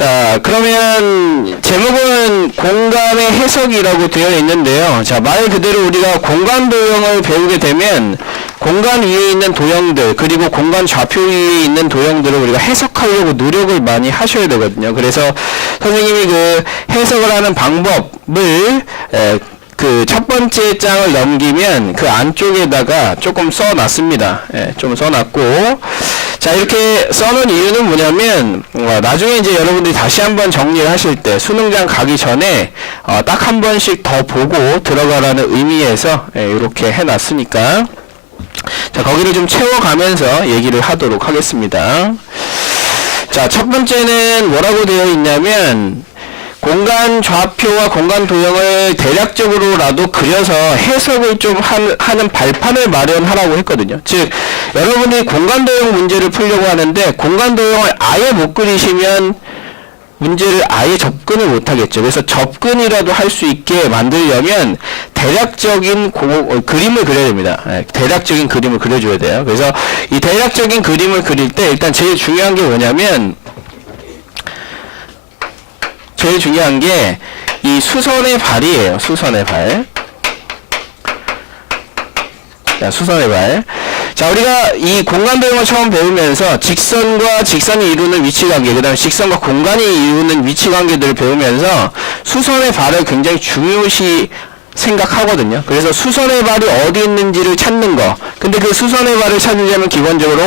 자, 그러면 제목은 공간의 해석이라고 되어 있는데요. 자, 말 그대로 우리가 공간 도형을 배우게 되면 공간 위에 있는 도형들 그리고 공간 좌표 위에 있는 도형들을 우리가 해석하려고 노력을 많이 하셔야 되거든요. 그래서 선생님이 그 해석을 하는 방법을 그 첫 번째 장을 넘기면 그 안쪽에다가 조금 써놨습니다. 좀 써놨고, 자, 이렇게 써놓은 이유는 뭐냐면 나중에 이제 여러분들이 다시 한번 정리를 하실 때 수능장 가기 전에 딱 한 번씩 더 보고 들어가라는 의미에서 이렇게 해놨으니까, 자, 거기를 좀 채워가면서 얘기를 하도록 하겠습니다. 자, 첫 번째는 뭐라고 되어 있냐면 공간 좌표와 공간 도형을 대략적으로라도 그려서 해석을 좀 하는 발판을 마련하라고 했거든요. 즉, 여러분이 공간 도형 문제를 풀려고 하는데 공간 도형을 아예 못 그리시면 문제를 아예 접근을 못 하겠죠. 그래서 접근이라도 할 수 있게 만들려면 대략적인 그림을 그려야 됩니다. 대략적인 그림을 그려줘야 돼요. 그래서 이 대략적인 그림을 그릴 때 일단 제일 중요한 게 뭐냐면, 제일 중요한 게 이 수선의 발이에요. 수선의 발. 자, 수선의 발. 자, 우리가 이 공간 도형을 처음 배우면서 직선과 직선이 이루는 위치관계, 그 다음에 직선과 공간이 이루는 위치관계들을 배우면서 수선의 발을 굉장히 중요시 생각하거든요. 그래서 수선의 발이 어디 있는지를 찾는 거. 근데 그 수선의 발을 찾으려면 기본적으로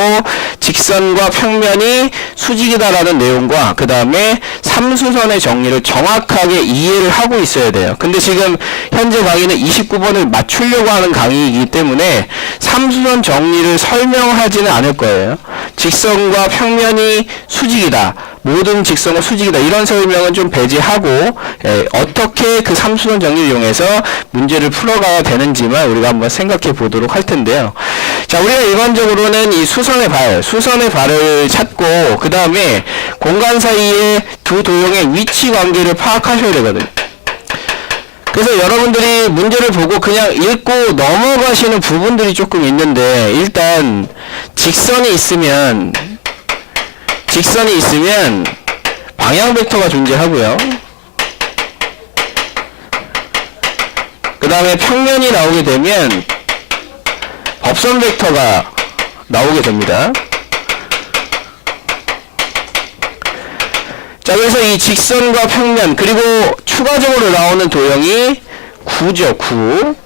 직선과 평면이 수직이다라는 내용과 그 다음에 삼수선의 정리를 정확하게 이해를 하고 있어야 돼요. 근데 지금 현재 강의는 29번을 맞추려고 하는 강의이기 때문에 삼수선 정리를 설명하지는 않을 거예요. 직선과 평면이 수직이다, 모든 직선은 수직이다, 이런 설명은 좀 배제하고 어떻게 그 삼수선 정리를 이용해서 문제를 풀어가야 되는지만 우리가 한번 생각해 보도록 할 텐데요. 자, 우리가 일반적으로는 이 수선의 발을 찾고 그 다음에 공간 사이의 두 도형의 위치 관계를 파악하셔야 되거든요. 그래서 여러분들이 문제를 보고 그냥 읽고 넘어가시는 부분들이 조금 있는데, 일단 직선이 있으면 방향 벡터가 존재하고요. 그 다음에 평면이 나오게 되면 법선 벡터가 나오게 됩니다. 자, 그래서 이 직선과 평면 그리고 추가적으로 나오는 도형이 구죠, 구.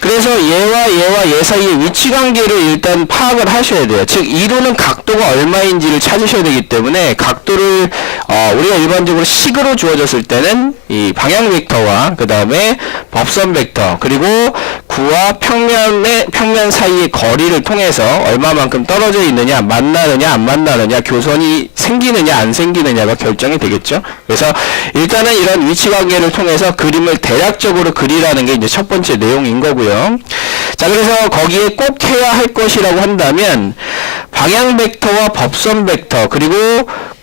그래서 얘와 얘 사이의 위치관계를 일단 파악을 하셔야 돼요. 즉, 이루는 각도가 얼마인지를 찾으셔야 되기 때문에 각도를 우리가 일반적으로 식으로 주어졌을 때는 이 방향 벡터와 그 다음에 법선 벡터 그리고 구와 평면 사이의 거리를 통해서 얼마만큼 떨어져 있느냐, 만나느냐 안 만나느냐, 교선이 생기느냐 안 생기느냐가 결정이 되겠죠. 그래서 일단은 이런 위치관계를 통해서 그림을 대략적으로 그리라는 게 이제 첫 번째 내용인 거고요. 자, 그래서 거기에 꼭 해야 할 것이라고 한다면 방향 벡터와 법선 벡터 그리고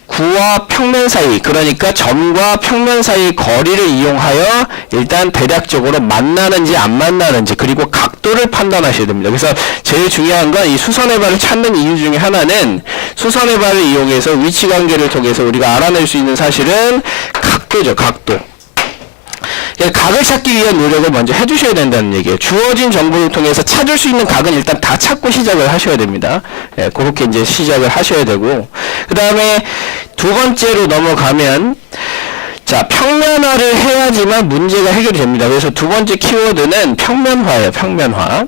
구와 평면 사이, 그러니까 점과 평면 사이 거리를 이용하여 일단 대략적으로 만나는지 안 만나는지 그리고 각도를 판단하셔야 됩니다. 그래서 제일 중요한 건 이 수선의 발을 찾는 이유 중에 하나는 수선의 발을 이용해서 위치관계를 통해서 우리가 알아낼 수 있는 사실은 각도죠, 각도. 각을 찾기 위한 노력을 먼저 해주셔야 된다는 얘기예요. 주어진 정보를 통해서 찾을 수 있는 각은 일단 다 찾고 시작을 하셔야 됩니다. 그렇게 이제 시작을 하셔야 되고, 그 다음에 두 번째로 넘어가면, 자, 평면화를 해야지만 문제가 해결이 됩니다. 그래서 두 번째 키워드는 평면화예요, 평면화.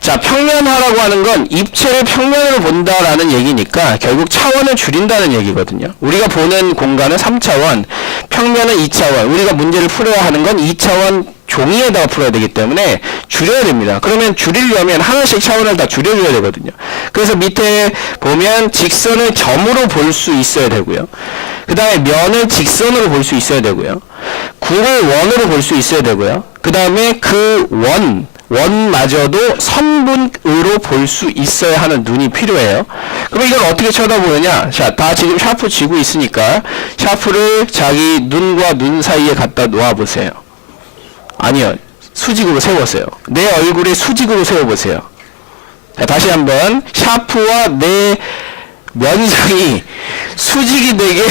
자, 평면화라고 하는 건 입체를 평면으로 본다라는 얘기니까 결국 차원을 줄인다는 얘기거든요. 우리가 보는 공간은 3차원, 평면은 2차원. 우리가 문제를 풀어야 하는 건 2차원 종이에다가 풀어야 되기 때문에 줄여야 됩니다. 그러면 줄이려면 하나씩 차원을 다 줄여줘야 되거든요. 그래서 밑에 보면 직선을 점으로 볼 수 있어야 되고요. 그 다음에 면을 직선으로 볼 수 있어야 되고요. 구를 원으로 볼 수 있어야 되고요. 그 다음에 그 원마저도 선분으로 볼 수 있어야 하는 눈이 필요해요. 그럼 이걸 어떻게 쳐다보느냐? 자, 다 지금 샤프 쥐고 있으니까 샤프를 자기 눈과 눈 사이에 갖다 놓아보세요. 아니요. 수직으로 세웠어요. 내 얼굴에 수직으로 세워보세요. 자, 다시 한번 샤프와 내 면상이 수직이 되게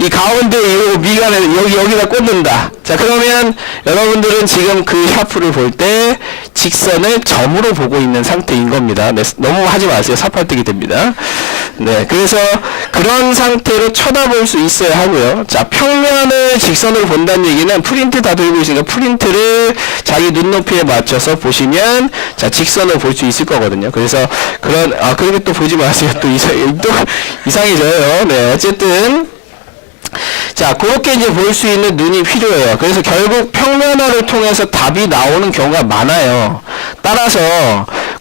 이 가운데 이 미간에 여기다 꽂는다. 자, 그러면 여러분들은 지금 그 샤프를 볼 때 직선을 점으로 보고 있는 상태인 겁니다. 네, 너무 하지 마세요. 사팔뜨기 됩니다. 네, 그래서 그런 상태로 쳐다볼 수 있어야 하고요. 자, 평면을 직선으로 본다는 얘기는 프린트 다 들고 있으니까 프린트를 자기 눈높이에 맞춰서 보시면 자, 직선을 볼 수 있을 거거든요. 그래서 그리고 또 보지 마세요. 또 이상해져요. 네, 어쨌든 자, 그렇게 이제 볼 수 있는 눈이 필요해요. 그래서 결국 평면화를 통해서 답이 나오는 경우가 많아요. 따라서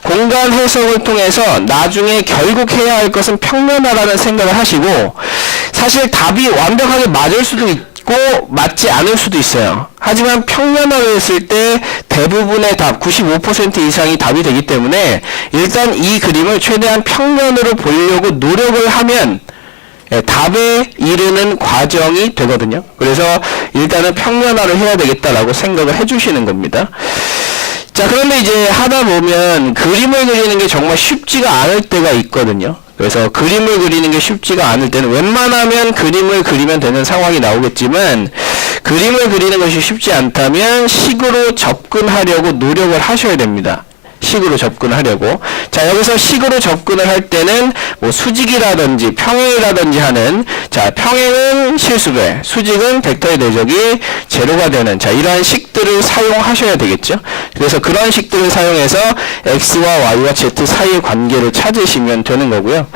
공간 해석을 통해서 나중에 결국 해야 할 것은 평면화라는 생각을 하시고, 사실 답이 완벽하게 맞을 수도 있고 맞지 않을 수도 있어요. 하지만 평면화를 했을 때 대부분의 답, 95% 이상이 답이 되기 때문에 일단 이 그림을 최대한 평면으로 보려고 노력을 하면 답에 이르는 과정이 되거든요. 그래서 일단은 평면화를 해야 되겠다라고 생각을 해주시는 겁니다. 자, 그런데 이제 하다 보면 그림을 그리는 게 정말 쉽지가 않을 때가 있거든요. 그래서 그림을 그리는 게 쉽지가 않을 때는 웬만하면 그림을 그리면 되는 상황이 나오겠지만, 그림을 그리는 것이 쉽지 않다면 식으로 접근하려고 노력을 하셔야 됩니다. 식으로 접근하려고. 자, 여기서 식으로 접근을 할 때는 뭐 수직이라든지 평행이라든지 하는, 자, 평행은 실수배, 수직은 벡터의 내적이 제로가 되는, 자, 이러한 식들을 사용하셔야 되겠죠. 그래서 그런 식들을 사용해서 x와 y와 z 사이의 관계를 찾으시면 되는 거고요.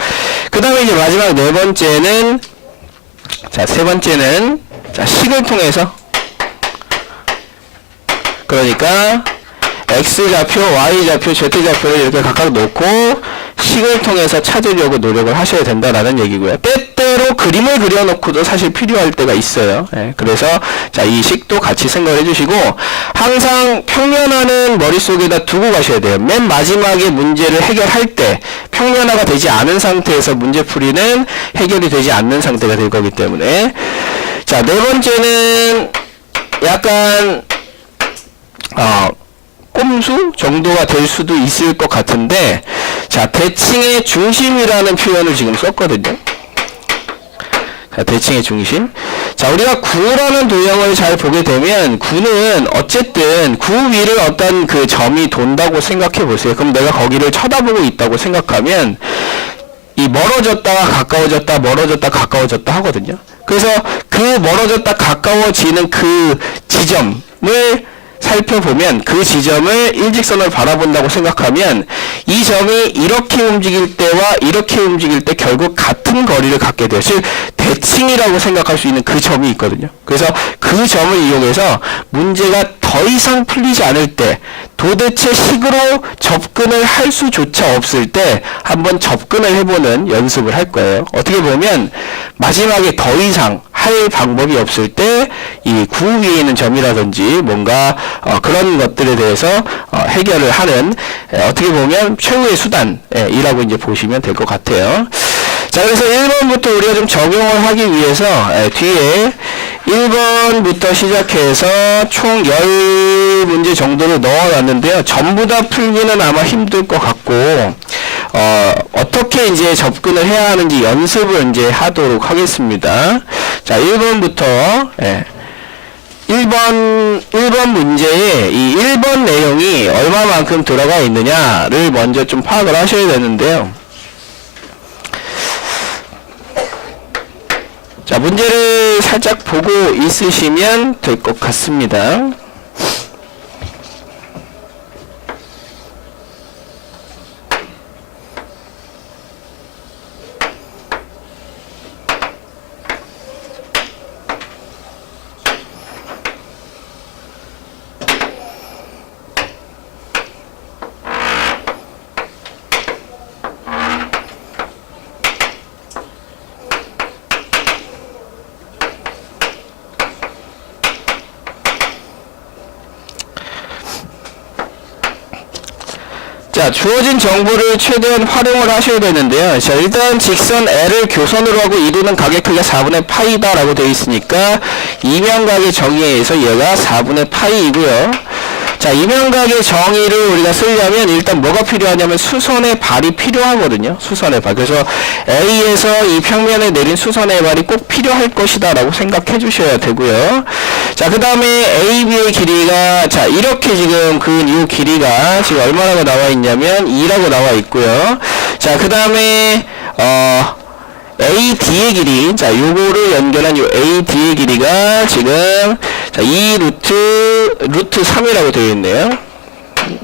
그 다음에 이제 마지막 네 번째는, 자, 세 번째는, 자, 식을 통해서, 그러니까 X좌표, Y좌표, Z좌표를 이렇게 각각 놓고 식을 통해서 찾으려고 노력을 하셔야 된다라는 얘기고요. 때때로 그림을 그려놓고도 사실 필요할 때가 있어요. 그래서 자, 이 식도 같이 생각을 해주시고, 항상 평면화는 머릿속에다 두고 가셔야 돼요. 맨 마지막에 문제를 해결할 때 평면화가 되지 않은 상태에서 문제풀이는 해결이 되지 않는 상태가 될 거기 때문에. 자, 네 번째는 약간 꼼수 정도가 될 수도 있을 것 같은데, 자, 대칭의 중심이라는 표현을 지금 썼거든요. 자, 대칭의 중심. 자, 우리가 구라는 도형을 잘 보게 되면 구는 어쨌든 구 위를 어떤 그 점이 돈다고 생각해 보세요. 그럼 내가 거기를 쳐다보고 있다고 생각하면 이 멀어졌다가 가까워졌다, 멀어졌다 가까워졌다 하거든요. 그래서 그 멀어졌다 가까워지는 그 지점을 살펴보면, 그 지점을 일직선을 바라본다고 생각하면 이 점이 이렇게 움직일 때와 이렇게 움직일 때 결국 같은 거리를 갖게 돼요. 즉 대칭이라고 생각할 수 있는 그 점이 있거든요. 그래서 그 점을 이용해서 문제가 더 이상 풀리지 않을 때, 도대체 식으로 접근을 할 수조차 없을 때 한번 접근을 해보는 연습을 할 거예요. 어떻게 보면 마지막에 더 이상 할 방법이 없을 때 이 구 위에 있는 점이라든지 뭔가 그런 것들에 대해서 해결을 하는, 어떻게 보면 최후의 수단이라고 이제 보시면 될 것 같아요. 자, 그래서 1번부터 우리가 좀 적용을 하기 위해서 뒤에 1번부터 시작해서 총 10문제 정도를 넣어놨는데요. 전부 다 풀기는 아마 힘들 것 같고, 어떻게 이제 접근을 해야 하는지 연습을 이제 하도록 하겠습니다. 자, 1번부터, 1번 문제에 이 1번 내용이 얼마만큼 들어가 있느냐를 먼저 좀 파악을 하셔야 되는데요. 자, 문제를 살짝 보고 있으시면 될 것 같습니다. 자, 주어진 정보를 최대한 활용을 하셔야 되는데요. 자, 일단 직선 L을 교선으로 하고 이루는 각의 크기가 4분의 파이다 라고 되어 있으니까 이면각의 정의에 의해서 얘가 4분의 파이이고요. 자, 이면각의 정의를 우리가 쓰려면 일단 뭐가 필요하냐면 수선의 발이 필요하거든요. 수선의 발. 그래서 A에서 이 평면에 내린 수선의 발이 꼭 필요할 것이다 라고 생각해 주셔야 되고요. 자, 그 다음에 AB의 길이가, 자, 이렇게 지금 그은 이 길이가 지금 얼마라고 나와 있냐면 2라고 나와 있고요. 자, 그 다음에 AD의 길이, 자, 요거를 연결한 요 AD의 길이가 지금, 자, 2 루트 3이라고 되어 있네요.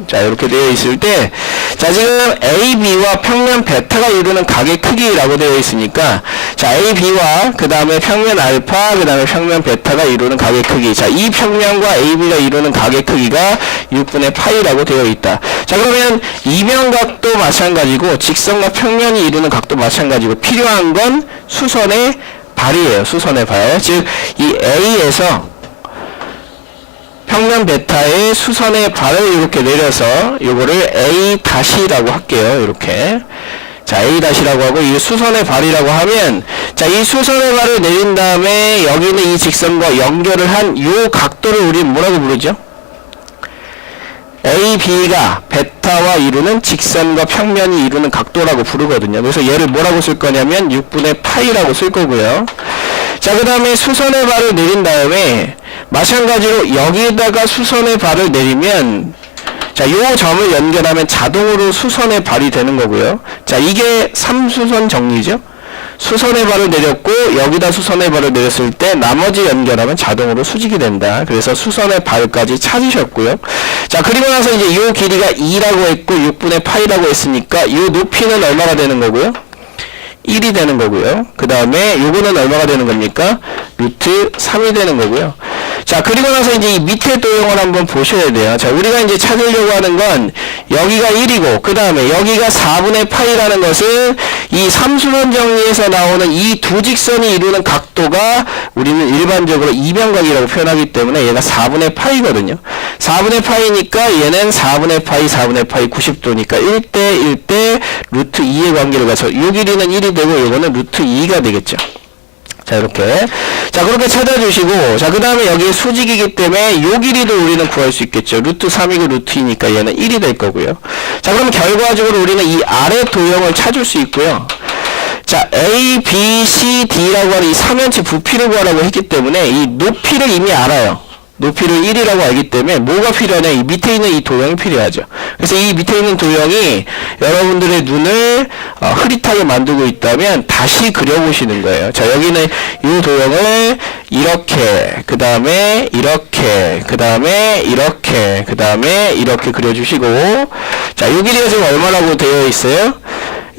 자, 이렇게 되어 있을 때, 자, 지금 AB와 평면 베타가 이루는 각의 크기라고 되어 있으니까, 자, AB와 그 다음에 평면 알파, 그 다음에 평면 베타가 이루는 각의 크기. 자, 이 평면과 AB가 이루는 각의 크기가 6분의 파이라고 되어 있다. 자, 그러면 이면각도 마찬가지고, 직선과 평면이 이루는 각도 마찬가지고, 필요한 건 수선의 발이에요. 수선의 발. 즉, 이 A에서 평면 베타의 수선의 발을 이렇게 내려서 요거를 A-라고 할게요. 이렇게. 자, A-라고 하고 이 수선의 발이라고 하면, 자, 이 수선의 발을 내린 다음에 여기는 이 직선과 연결을 한 요 각도를 우리는 뭐라고 부르죠? AB가 베타와 이루는 직선과 평면이 이루는 각도라고 부르거든요. 그래서 얘를 뭐라고 쓸 거냐면 6분의 파이라고 쓸 거고요. 자, 그 다음에 수선의 발을 내린 다음에 마찬가지로 여기다가 수선의 발을 내리면, 자, 요 점을 연결하면 자동으로 수선의 발이 되는 거고요. 자, 이게 3수선 정리죠. 수선의 발을 내렸고 여기다 수선의 발을 내렸을 때 나머지 연결하면 자동으로 수직이 된다. 그래서 수선의 발까지 찾으셨고요. 자, 그리고 나서 이제 요 길이가 2라고 했고 6분의 파이라고 했으니까 요 높이는 얼마가 되는 거고요? 1이 되는 거고요. 그 다음에 요거는 얼마가 되는 겁니까? 루트 3이 되는 거고요. 자, 그리고 나서 이제 이 밑에 도형을 한번 보셔야 돼요. 자, 우리가 이제 찾으려고 하는 건 여기가 1이고 그 다음에 여기가 4분의 파이라는 것은 이 삼수선 정리에서 나오는 이 두 직선이 이루는 각도가 우리는 일반적으로 이면각이라고 표현하기 때문에 얘가 4분의 파이거든요. 4분의 파이니까 얘는 4분의 파이 90도니까 1대 1대 루트 2의 관계를 가서 요 길이는 1이 되고 요거는 루트 2가 되겠죠. 자, 이렇게. 자, 그렇게 찾아주시고, 자, 그 다음에 여기 수직이기 때문에 요 길이도 우리는 구할 수 있겠죠. 루트 3이고 루트 2니까 얘는 1이 될 거고요. 자, 그럼 결과적으로 우리는 이 아래 도형을 찾을 수 있고요. 자, A, B, C, D라고 하는 이 3면체 부피를 구하라고 했기 때문에 이 높이를 이미 알아요. 높이를 1이라고 알기 때문에 뭐가 필요하냐, 이 밑에 있는 이 도형이 필요하죠. 그래서 이 밑에 있는 도형이 여러분들의 눈을 흐릿하게 만들고 있다면 다시 그려보시는 거예요. 자, 여기는 이 도형을 이렇게, 그 다음에 이렇게, 그 다음에 이렇게, 그 다음에 이렇게 그려주시고, 자, 요 길이가 지금 얼마라고 되어 있어요?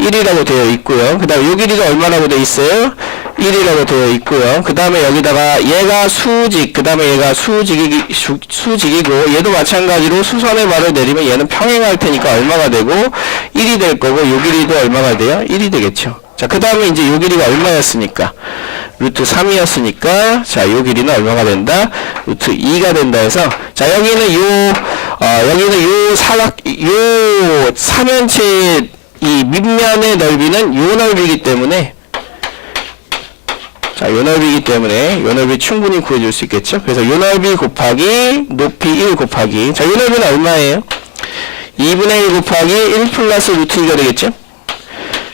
1이라고 되어 있고요. 그 다음에 요 길이가 얼마라고 되어 있어요? 1이라고 되어 있고요. 그 다음에 여기다가 얘가 수직, 그 다음에 얘가 수직이고 얘도 마찬가지로 수선의 발을 내리면 얘는 평행할 테니까 얼마가 되고 1이 될 거고 요 길이도 얼마가 돼요? 1이 되겠죠. 자, 그 다음에 이제 요 길이가 얼마였으니까? 루트 3이었으니까 자, 요 길이는 얼마가 된다? 루트 2가 된다 해서 자, 여기는 요 삼면체의 이 밑면의 넓이는 요 넓이기 때문에 자, 요 넓이기 때문에 요 넓이 충분히 구해줄 수 있겠죠. 그래서 요 넓이 곱하기 높이 1 곱하기, 자, 요 넓이는 얼마예요? 2분의 1 곱하기 1 플러스 루트 2가 되겠죠.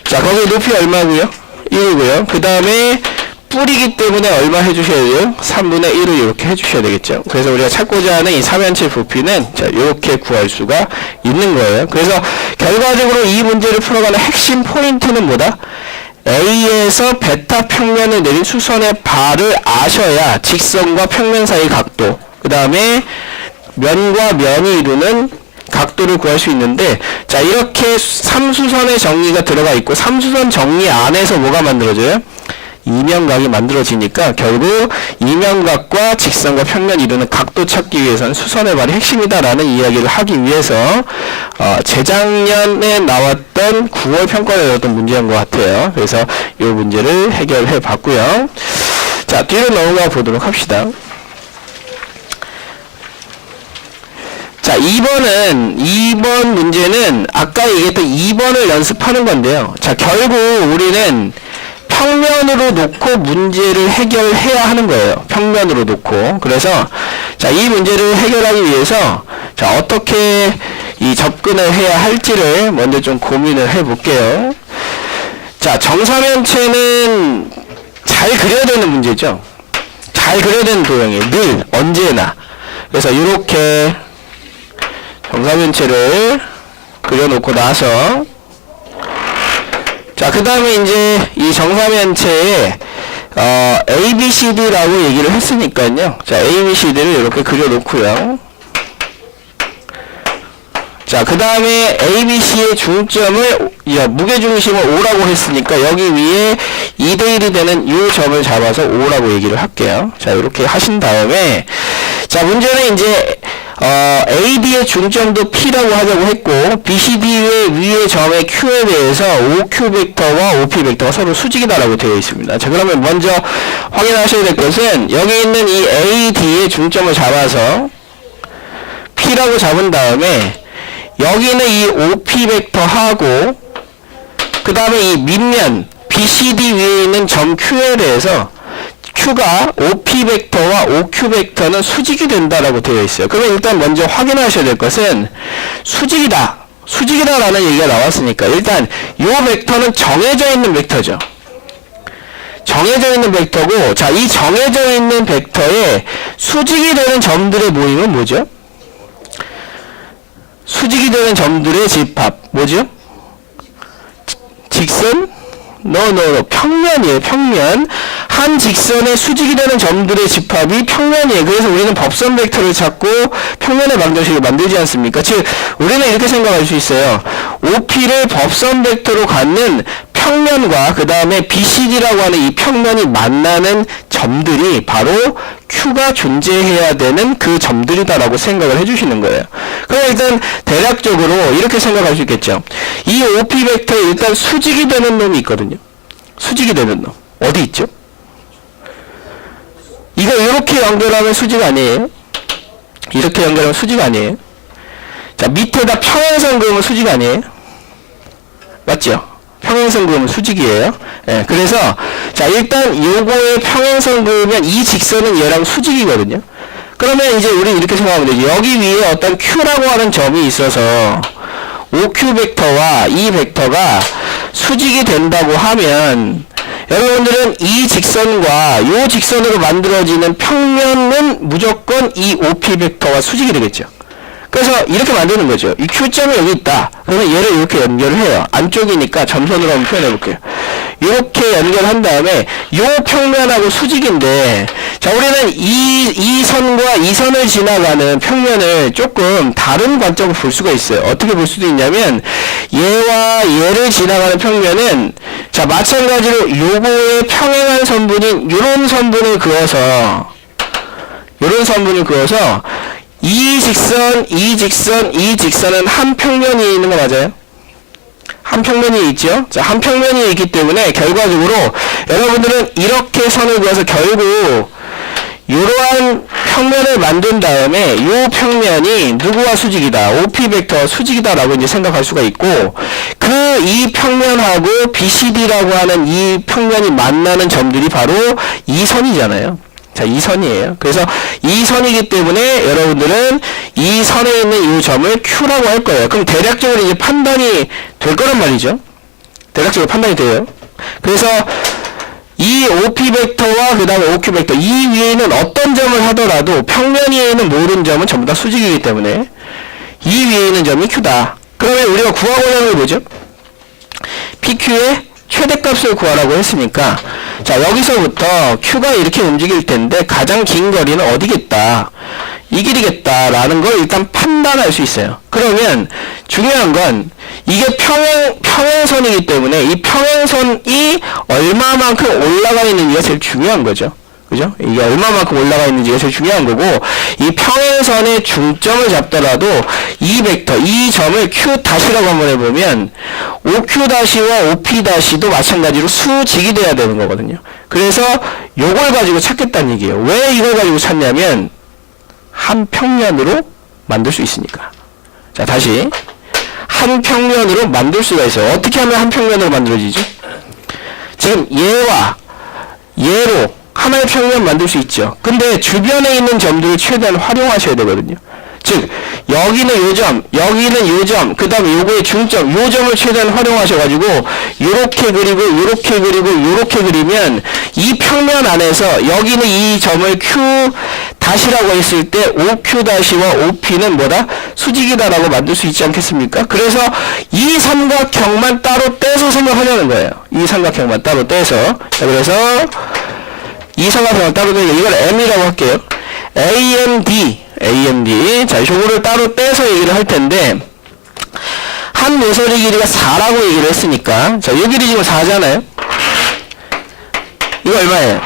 자, 거기 높이 얼마고요? 1이고요. 그 다음에 뿌리기 때문에 얼마 해주셔야 돼요? 3분의 1을 이렇게 해주셔야 되겠죠. 그래서 우리가 찾고자 하는 이 3면체 부피는 자, 이렇게 구할 수가 있는 거예요. 그래서 결과적으로 이 문제를 풀어가는 핵심 포인트는 뭐다? A에서 베타 평면을 내린 수선의 발을 아셔야 직선과 평면 사이 각도, 그 다음에 면과 면이 이루는 각도를 구할 수 있는데, 자, 이렇게 3수선의 정리가 들어가 있고 3수선 정리 안에서 뭐가 만들어져요? 이면각이 만들어지니까 결국 이면각과 직선과 평면이 이루는 각도 찾기 위해서는 수선의 발이 핵심이다라는 이야기를 하기 위해서 재작년에 나왔던 9월 평가에 나왔던 문제인 것 같아요. 그래서 이 문제를 해결해 봤고요. 자, 뒤로 넘어가 보도록 합시다. 자, 2번 문제는 아까 얘기했던 2번을 연습하는 건데요. 자, 결국 우리는 평면으로 놓고 문제를 해결해야 하는 거예요. 평면으로 놓고. 그래서 자, 이 문제를 해결하기 위해서 자, 어떻게 이 접근을 해야 할지를 먼저 좀 고민을 해 볼게요. 자, 정사면체는 잘 그려야 되는 문제죠. 잘 그려야 되는 도형이에요. 늘, 언제나. 그래서 이렇게 정사면체를 그려놓고 나서, 자, 그 다음에 이제 이 정사면체에 A, B, C, D라고 얘기를 했으니까요. 자, A, B, C, D를 이렇게 그려놓고요. 자, 그 다음에 A, B, C의 중점을, 무게중심을 5라고 했으니까 여기 위에 2대1이 되는 이 점을 잡아서 5라고 얘기를 할게요. 자, 이렇게 하신 다음에, 자, 문제는 이제 AD의 중점도 P라고 하자고 했고, BCD의 위의 점의 Q에 대해서 OQ 벡터와 OP 벡터가 서로 수직이다라고 되어 있습니다. 자, 그러면 먼저 확인하셔야 될 것은 여기 있는 이 AD의 중점을 잡아서 P라고 잡은 다음에 여기는 이 OP 벡터하고 그 다음에 이 밑면 BCD 위에 있는 점 Q에 대해서 Q가 OP 벡터와 OQ 벡터는 수직이 된다라고 되어 있어요. 그러면 일단 먼저 확인하셔야 될 것은 수직이다라는 얘기가 나왔으니까 일단 이 벡터는 정해져 있는 벡터죠. 정해져 있는 벡터고, 자, 이 정해져 있는 벡터에 수직이 되는 점들의 모임은 뭐죠? 수직이 되는 점들의 집합 뭐죠? 직선? 평면이에요. 평면. 한 직선의 수직이 되는 점들의 집합이 평면이에요. 그래서 우리는 법선 벡터를 찾고 평면의 방정식을 만들지 않습니까? 즉 우리는 이렇게 생각할 수 있어요. OP를 법선 벡터로 갖는 평면과 그 다음에 BCD라고 하는 이 평면이 만나는 점들이 바로 Q가 존재해야 되는 그 점들이다라고 생각을 해주시는 거예요. 그럼 일단 대략적으로 이렇게 생각할 수 있겠죠. 이 OP 벡터에 일단 수직이 되는 놈이 있거든요. 수직이 되는 놈. 어디 있죠? 이거 이렇게 연결하면 수직 아니에요? 이렇게 연결하면 수직 아니에요? 자, 밑에다 평행선 그으면 수직 아니에요? 맞죠? 평행선 그으면 수직이에요. 예, 그래서 자, 일단 요거에 평행선 그으면 이 직선은 얘랑 수직이거든요. 그러면 이제 우리 이렇게 생각하면 되죠. 여기 위에 어떤 Q라고 하는 점이 있어서 OQ 벡터와 이 벡터가 수직이 된다고 하면 여러분들은 이 직선과 이 직선으로 만들어지는 평면은 무조건 이 OP 벡터와 수직이 되겠죠. 그래서 이렇게 만드는 거죠. 이 Q점이 여기 있다. 그러면 얘를 이렇게 연결을 해요. 안쪽이니까 점선으로 한번 표현해 볼게요. 이렇게 연결한 다음에 이 평면하고 수직인데, 자, 우리는 이 선과 이 선을 지나가는 평면을 조금 다른 관점으로 볼 수가 있어요. 어떻게 볼 수도 있냐면 얘와 얘를 지나가는 평면은, 자, 마찬가지로 요거의 평행한 선분인 요런 선분을 그어서 이 직선, 이 직선, 이 직선은 한 평면이 있는 거 맞아요? 한 평면이 있죠? 자, 한 평면이 있기 때문에 결과적으로 여러분들은 이렇게 선을 그어서 결국 이러한 평면을 만든 다음에 이 평면이 누구와 수직이다? OP 벡터와 수직이다 라고 이제 생각할 수가 있고, 이 평면하고 BCD라고 하는 이 평면이 만나는 점들이 바로 이 선이잖아요. 자, 이 선이에요. 그래서 이 선이기 때문에 여러분들은 이 선에 있는 이 점을 Q라고 할 거예요. 그럼 대략적으로 이제 판단이 될 거란 말이죠. 대략적으로 판단이 돼요. 그래서 이 OP 벡터와 그 다음에 OQ 벡터 이 위에는 어떤 점을 하더라도 평면 위에 있는 모든 점은 전부 다 수직이기 때문에 이 위에 있는 점이 Q다. 그러면 우리가 구하고자 하는 게 뭐죠? PQ의 최대값을 구하라고 했으니까, 자, 여기서부터 Q가 이렇게 움직일 텐데 가장 긴 거리는 어디겠다, 이 길이겠다라는 걸 일단 판단할 수 있어요. 그러면 중요한 건 이게 평행선이기 때문에 이 평행선이 얼마만큼 올라가 있는지가 제일 중요한 거죠. 그죠? 이게 얼마만큼 올라가 있는지가 제일 중요한 거고, 이 평행선의 중점을 잡더라도 이 벡터, 이 점을 Q-라고 한번 해보면 OQ-와 OP-도 마찬가지로 수직이 돼야 되는 거거든요. 그래서 요걸 가지고 찾겠다는 얘기예요. 왜 이걸 가지고 찾냐면 한 평면으로 만들 수 있으니까. 자, 다시 한 평면으로 만들 수가 있어요. 어떻게 하면 한 평면으로 만들어지지? 지금 얘와 얘로 하나의 평면 만들 수 있죠. 근데 주변에 있는 점들을 최대한 활용하셔야 되거든요. 즉 여기는 요점, 여기는 요점, 그 다음에 요거의 중점, 요점을 최대한 활용하셔가지고 요렇게 그리고 요렇게 그리고 요렇게 그리면 이 평면 안에서 여기는 이 점을 Q 다시라고 했을 때 OQ 다시와 OP는 뭐다? 수직이다라고 만들 수 있지 않겠습니까? 그래서 이 삼각형만 따로 떼서 생각하려는 거예요. 이 삼각형만 따로 떼서. 자, 그래서 이 삼각형을 따로 떼서 이걸 M이라고 할게요. AMD. 자, 요거를 따로 떼서 얘기를 할 텐데, 한 모서리 길이가 4라고 얘기를 했으니까, 자, 요 길이 지금 4잖아요? 이거 얼마예요?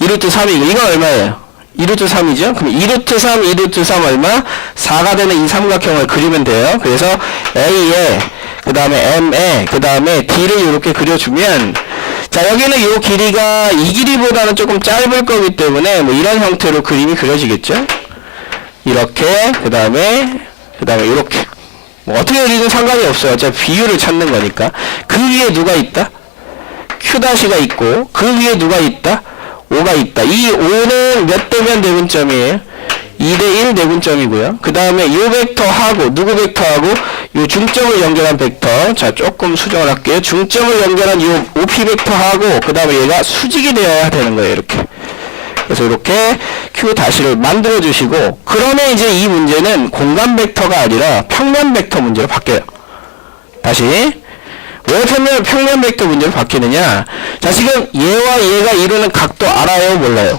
2루트 3이고, 이거 얼마예요? 2루트 3이죠? 그럼 2루트 3, 2루트 3 얼마? 4가 되는 이 삼각형을 그리면 돼요. 그래서 A에, 그 다음에 M에, 그 다음에 D를 이렇게 그려주면, 자, 여기는 요 길이가 이 길이보다는 조금 짧을 거기 때문에 뭐 이런 형태로 그림이 그려지겠죠? 이렇게, 그 다음에 이렇게. 뭐 어떻게 그리든 상관이 없어요. 어차피 비율을 찾는 거니까. 그 위에 누가 있다? Q'가 있고, 그 위에 누가 있다? O가 있다. 이 O는 몇 대면 대분점이에요? 2대1 대분점이고요. 그 다음에 요 벡터하고 누구 벡터하고 요 중점을 연결한 벡터. 자, 조금 수정을 할게요. 중점을 연결한 요 OP 벡터하고 그 다음에 얘가 수직이 되어야 되는 거예요. 이렇게. 그래서 이렇게 Q 다시를 만들어 주시고, 그러면 이제 이 문제는 공간 벡터가 아니라 평면 벡터 문제로 바뀌어요. 다시. 왜 평면 벡터 문제로 바뀌느냐? 자, 지금 얘와 얘가 이루는 각도 알아요? 몰라요?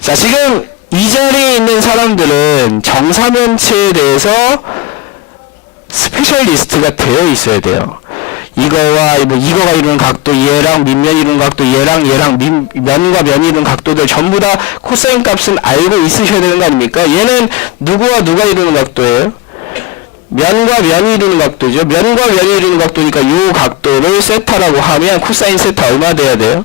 자, 지금 이 자리에 있는 사람들은 정사면체에 대해서 스페셜리스트가 되어 있어야 돼요. 이거와 이거가 이루는 각도, 얘랑 밑면이 이루는 각도, 얘랑 면과 면이 이루는 각도들 전부 다 코사인 값은 알고 있으셔야 되는 거 아닙니까? 얘는 누구와 누가 이루는 각도예요? 면과 면이 이루는 각도죠. 면과 면이 이루는 각도니까 이 각도를 세타라고 하면 코사인 세타 얼마 돼야 돼요?